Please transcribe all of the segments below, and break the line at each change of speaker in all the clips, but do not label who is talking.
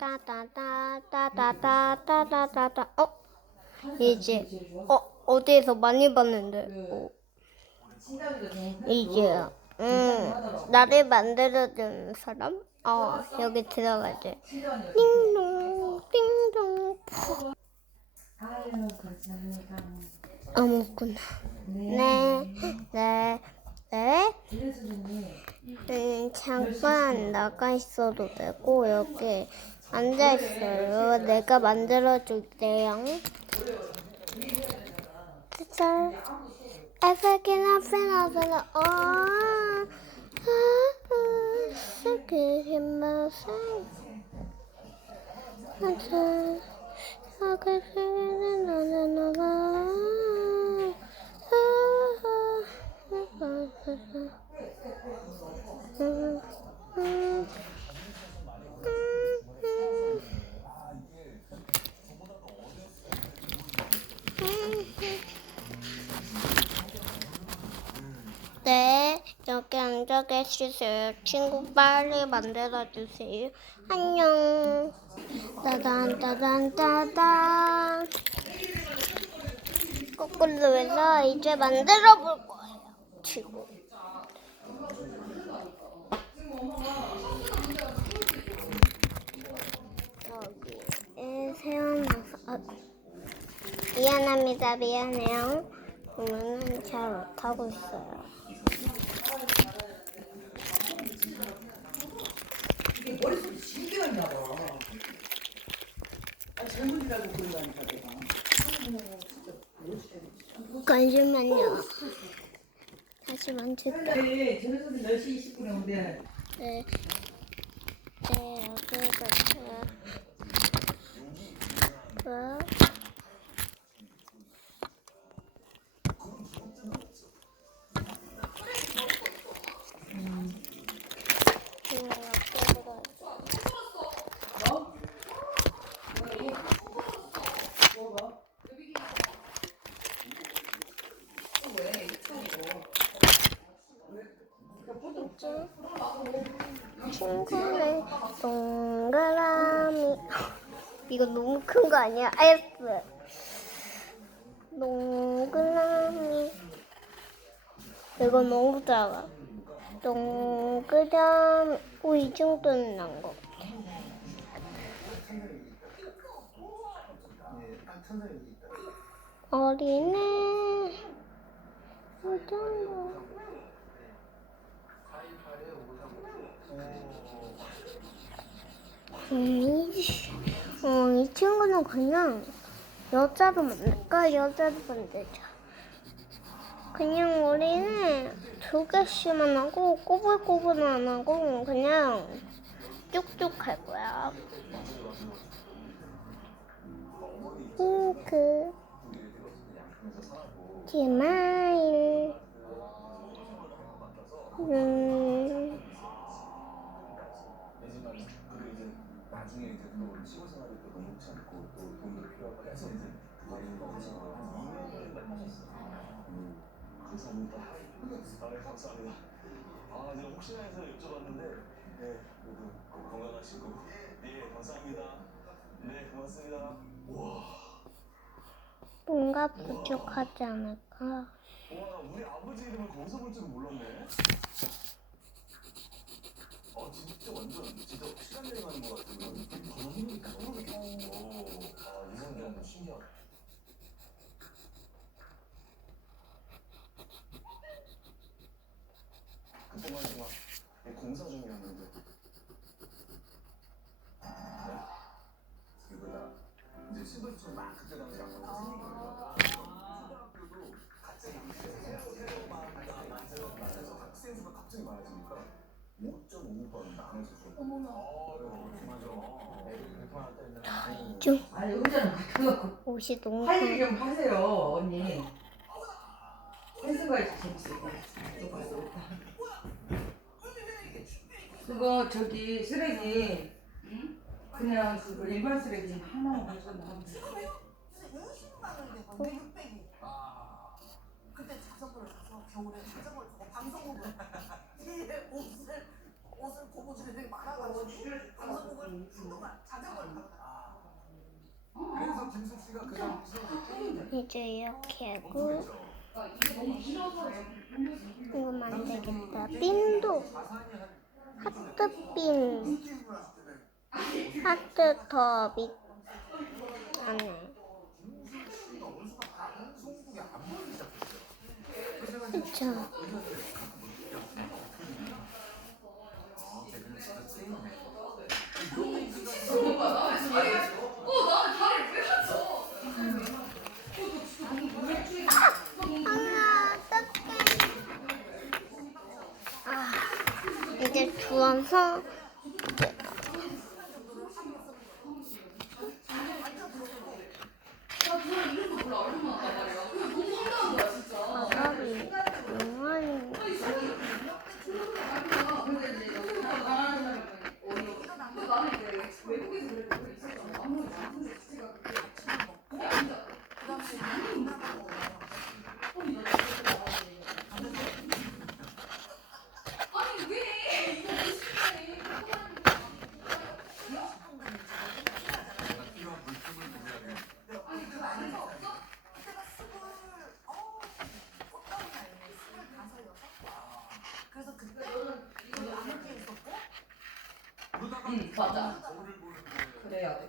따따따따따따따따따따 어? 이제 어 어디에서 많이 봤는데 어. 이제 음 나를 만들어준 사람 어 여기 들어가지 띵동 띵동
감사합니다.
아무거나
네.
네. 음, 잠깐 나가 있어도 되고 여기 앉아있어요. 내가 만들어줄게요. 짤. I fucking have been out of the on. So good in myself. I'm so good in another. Oh, oh, oh, oh, oh. 계시세요. 친구 빨리 만들어 주세요. 안녕. 따단 따단 따단. 거꾸로 해서 이제 만들어 볼 거예요. 치고. 여기에 세워놔서 아, 미안합니다. 미안해요. 보면은 잘 못하고 있어요. 잠시만요. 다시
만졌다. 네, 네,
네, 네 여기 맞춰. 이거 너무 큰 거 아니야? S 동그라미 이거 너무 작아. 동그라미 오 이 정도는 난 거. 어린애. 이 정도 음, 이, 어, 이 친구는 그냥 여자로 만들까? 여자로 만들자. 그냥 우리는 두 개씩만 하고 꼬불꼬불 안 하고 그냥 쭉쭉 할 거야. 핑크 스마일 음
나중에 이제 또 시골 생활이 또 녹록치 않고 또 돈도 필요하고 해서 이제 그거를 하시고 한 2년을 만나셨어요. 음. 또 아, 네, 감사합니다. 아, 제가 혹시나 해서 여쭤봤는데, 네, 모두 꼭 건강하시고, 예, 감사합니다. 네, 고맙습니다. 와,
뭔가 부족하지 않을까?
와, 우리 아버지 이름을 거기서 볼 줄은 몰랐네. 어, 진짜 완전 진짜 시간 여행하는 것 같은 그런. 너무 너무 느낌. 오, 아, 완전 신기하다. 그때만 해도
좀
아니, 의자는.
옷이 너무
할
커.
일좀 하세요, 언니. 펜스가 재밌을 거야. 이거 봐서 좋다. 그거 저기 쓰레기 그냥 그거 일반 쓰레기 하나만 가져다 하면 돼.
그
이제 이렇게 하고 이거 만들겠다. 빈도. 하트 빈. 하트 더 밑. 안에. 그쵸. 아, 어떡해. 아, 이제 주워서 아가리 영원히
그때가 스물 어 꽃다운 나이에 스물다섯이어서 그래서 그때 우리 아무게 있었고
응 맞아.
거울을 보는데
그래야 돼.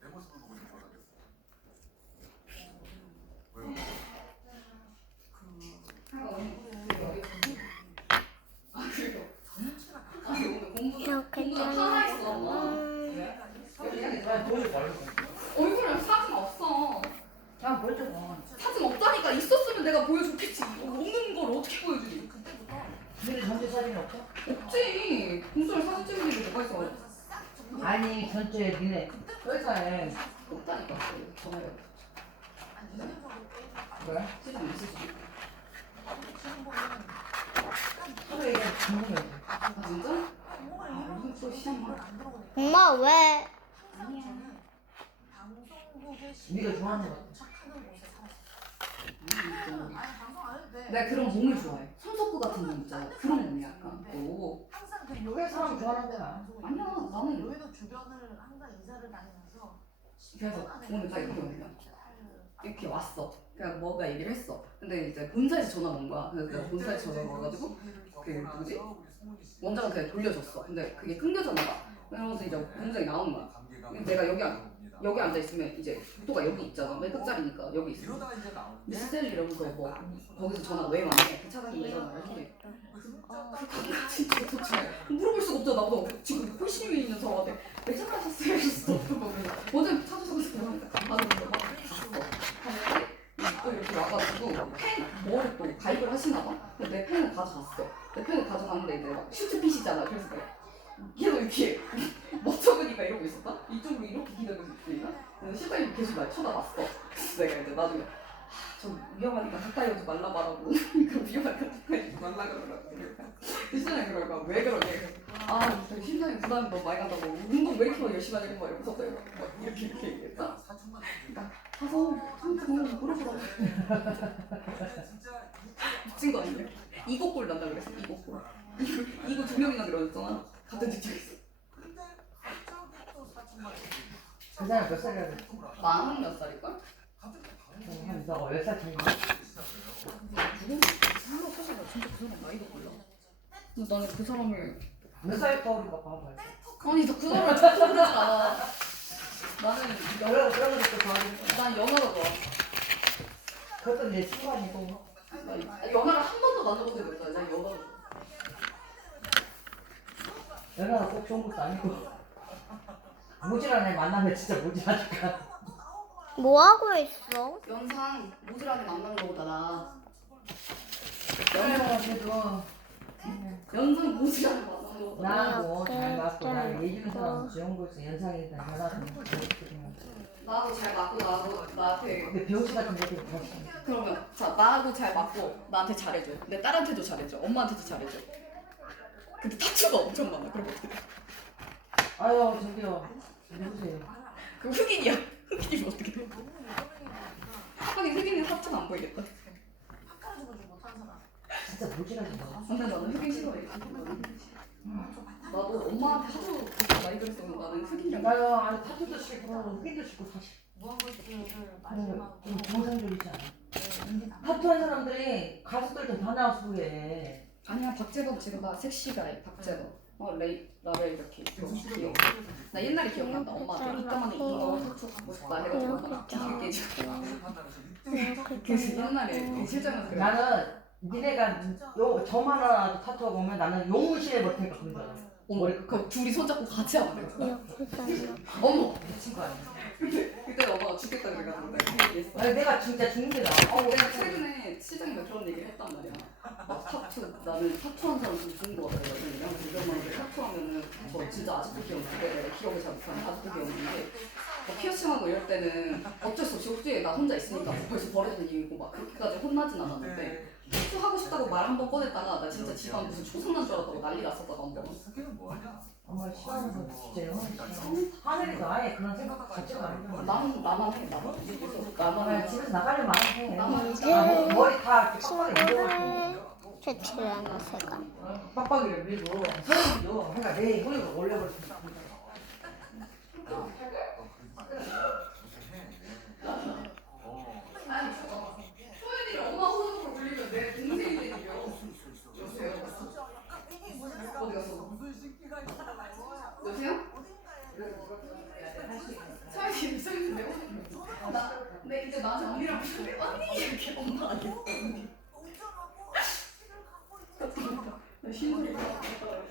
내 모습을 보고 싶어 왜요?
짜면
얼굴에 사진 없어.
야 보여줘.
사진 없다니까 있었으면 내가 보여줬겠지. 없는 걸 어떻게 보여주니?
너네 전체 사진 없어?
없지. 공소를 사진 찍는 게 뭐가 있어?
아니 전체 니네 회사에
없다니까. 전화해.
그래?
사진 있을 수 있어.
하루에 궁금해.
아 진짜? 아 이거.
엄마 왜?
네가 좋아하는 거.
도착하는 곳에 살았어. 아니 방송 안 해도 돼.
내가 그런 몸을 좋아해. 손석구 같은 몸 있잖아. 그런 몸이 약간. 오.
항상
그왜 사람 좋아하는 거야?
아니야 나는
여의도 주변을 항상 인사를 다니면서
그래서 오늘 딱 이렇게 오면 이렇게 왔어. 그냥 뭐가 얘기를 했어. 근데 이제 본사에서 전화가 온 거야. 그래서 내가 본사에서 전화가 와가지고 그 뭐지? 원장은 그냥 돌려줬어. 근데 그게 끊겨졌나 봐. 그러면서 이제 본장이 나오는 거야. 내가 여기 안- 여기 앉아 있으면 이제 복도가 여기 있잖아. 맨 끝자리니까 여기 있어.
이러다가 이제 나오는
미스 셀리 이러면서 뭐 거기서 전화 왜 왔냐? 그 차장이 왜 전화를 했는데 진짜 도대체 물어볼 수가 없잖아. 나보다 지금 훨씬 위에 있는 사람한테 왜 전화하셨어요? 이랬어. 어제 찾아서 그러니까 간다는 거 갔어. 하는데 또 이렇게 와가지고 펜 뭐를 또 가입을 하시나 봐. 근데 내 펜을 가져갔어. 내 펜을 가져갔는데 이제 막 슈트핏이잖아. 그래서 내가 계속 이렇게 멋쩍으니까 이러고 있었다. 이쪽으로 이렇게 기다리고 있으니까 그래서 실장님이 계속 날 쳐다봤어. 그래서 내가 이제 나중에 아, 좀 위험하니까 가까이 오지 말라 말하고 그 위험하니까 가까이 오지 말라 그러더라고. 실장님 그러니까 왜 그러냐. 아, 심장이 부담이 너무 많이 간다고 운동 왜 이렇게 막 열심히 하냐고 막 이러면서 내가 막 이렇게 이렇게 얘기했다.
사춘만
가서 한번 물어보라고. 미친 거 아니야? 이거 골 난다 그랬어. 이거 골. 들어졌잖아. 같은 직장에서.
그 사람 몇 살이야?
마흔 몇 살일걸?
한 너가 몇살 차이?
누구? 설마 사실 나 진짜 그 사람 나이도 몰라. 근데 나는 그 사람을
몇살 거울인가 봐봐.
아니 나그 사람을 그러지 않아. 나는 연,
연애가 그런 것도 좋아하는
난 연하가 좋아.
그것도 내 친구 아니고.
나 연하를 한 번도 만나본 적이 없어. 난 연하.
연애가 꼭 좋은 것도 아니고. 모질한 애 만나면 진짜 모질하니까.
뭐 하고 있어?
연상 모질하게 만나는 거보다 나.
연애한테도
연상 모질하게 거보다 나.
나하고 잘 맞고 나를 예주는 사람 좋은 거지 연상이든 연하든
나하고 잘 맞고 나하고 나한테
근데 병신 같은 그렇지.
그러면 자 나하고 잘 맞고 나한테 잘해줘. 내 딸한테도 잘해줘. 엄마한테도 잘해줘. 근데 타투가 엄청 많아. 어떻게 돼?
아유 저기요 누구세요?
그 흑인이야. 흑인이면 어떻게 돼? 하긴 흑인은 타투가 안 보이겠다.
진짜 모질하지 마.
근데 나는 흑인 싫어해. 나도 엄마한테 하도 그렇게 많이 그랬으면 나는 흑인
나는 아니 타투도 싫고 흑인도 싫고.
무한거스를
좀 정상적이지 않아.
네,
타투한 사람들이 가족들도 다 나와서 후회.
아니야 박재범 지금 나 섹시가 해 박재범. 어 레이 라벨 이렇게 귀여워. 나 옛날에 기억난다. 엄마한테 이따만에 이거 타투 갖고 싶다 해가지고 하나 되게
이렇게
그래서 옛날에 실장은 그래
나는 니네가 요 저만 하나 타투하고 오면 나는 볼 테니까 그런 줄 알았어.
어머 그 둘이 손잡고 같이 하면 돼. 어머.
거 아니야?
그때 죽겠다 그래가지고 내가 그 얘기했어
아니 내가 진짜 죽는 게 나아.
어, 내가 최근에 시장에서 그런 얘기를 했단 말이야. 막 타투, 나는 타투한 사람 좀 좋은 거 같아. 그냥 이런 타투하면은 저 진짜 아직도 기억나는데 내가 기억을 잘 못하는 아직도 기억나는데 뭐 피어싱하고 이럴 때는 어쩔 수 없이 혹시 나 혼자 있으니까 벌써 버려진 이유고 막 그렇게까지 혼나진 않았는데 타투 하고 싶다고 말 한 번 꺼냈다가 나 진짜 집안 무슨 초상난 줄 알았다고 난리 났었다가 한 번.
스킬은 뭐하냐?
정말 거 진짜 영원히 하늘이도 아예 그런 생각 자체가 아니야.
나는 나만 해 나만 그래서 나만 해.
집에서 나가려면 안 해.
나만
아, 뭐, 머리 다 이렇게 빡빡이 밀어갖고
친구를 채취하는 시간.
빡빡이를 밀고 소리도 해가 내수 있어.
소연이 엄마 호흡으로 불리면 내 동생이 되려. 여보세요? 어디 갔어? 여보세요? 서연이 미쳤는데 나, 내 이제 나한테 언니라고 부르는데 언니! 이렇게 엄마 아니야? 언니 나 흰소리
서포터즈예요.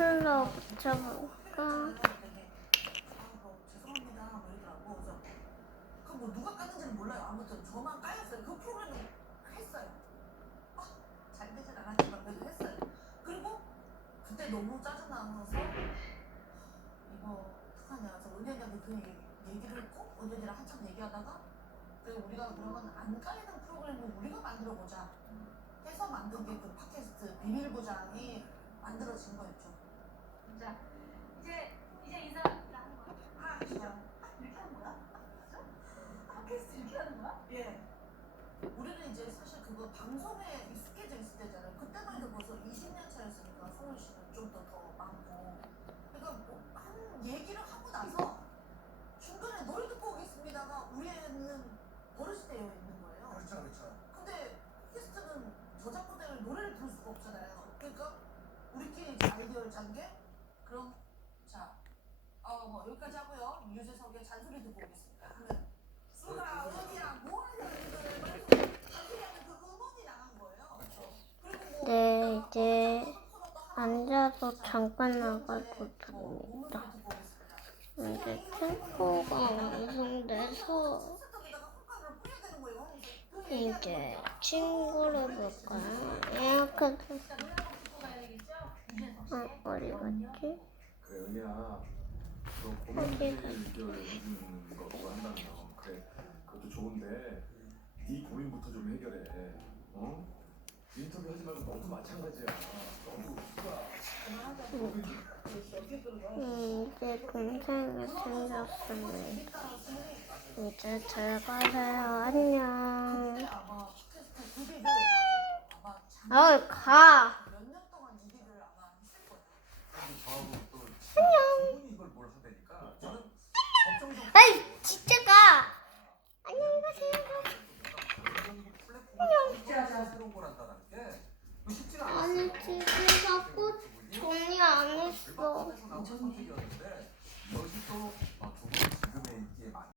풀로 붙여볼까?
뭐뭐 누가 깠는지는 몰라요. 아무튼 저만 까였어요. 그 프로그램을 했어요. 아, 잘 되진 않았지만 그래도 했어요. 그리고 그때 너무 짜증나서 이거 어떡하냐. 그래서 은현이한테 그 얘기- 얘기를 했고 은현이랑 한참 얘기하다가 그리고 우리가 그러면 안 까이는 프로그램을 우리가 만들어보자 해서 만든 게 그 팟캐스트 비밀부장이 만들어진 거였죠.
자, 이제 이제 인사 하는 거야.
아 진짜
이렇게 하는 거야? 팟캐스트 이렇게 하는 거야?
예. 우리는 이제 사실 그거 방송에 익숙해져 있을 때잖아요. 그때만 해도 벌써 20년 차였으니까 성훈 씨는 좀 더 더 많고. 그러니까 뭐 한 얘기를 하고 나서 중간에 노래 듣고 오겠습니다가 우리는 버릇이 되어 있는 거예요.
그렇죠, 그렇죠.
근데 팟캐스트는 저작권 때문에 노래를 부를 수가 없잖아요. 그러니까 우리끼리 이제 아이디어를 짠 게 그럼 자, 어뭐 여기까지 하고요. 유재석의 잔소리 듣고 오겠습니다. 하면 수가 은이랑 뭐하냐 이거를 말해서 잔소리하면 그 음원이 나간 거예요. 그리고 뭐
네, 이제
앉아서 잠깐 나가고 듭니다. 이제 템포가 완성돼서 이제 친구를 볼까요? 이렇게 돼서 아 어디 갔지?
그래 은 희야 너 고민 해결해주는 거 그거 한다며 그래 그것도 좋은데 네 고민부터 좀 해결해 어? 인터뷰 하지 말고 너도 마찬가지야 너도 수가
음, 이제 동생이 생겼습니다. 이제 잘 가세요. 안녕. 어이 가.
자연스러운
거란다는 게 쉽지가 않았어요.
아니 지금 네, 자꾸 정리 안 했어.
5천 선택이었는데 여기도 어, 두분 지금의 인기에 맞.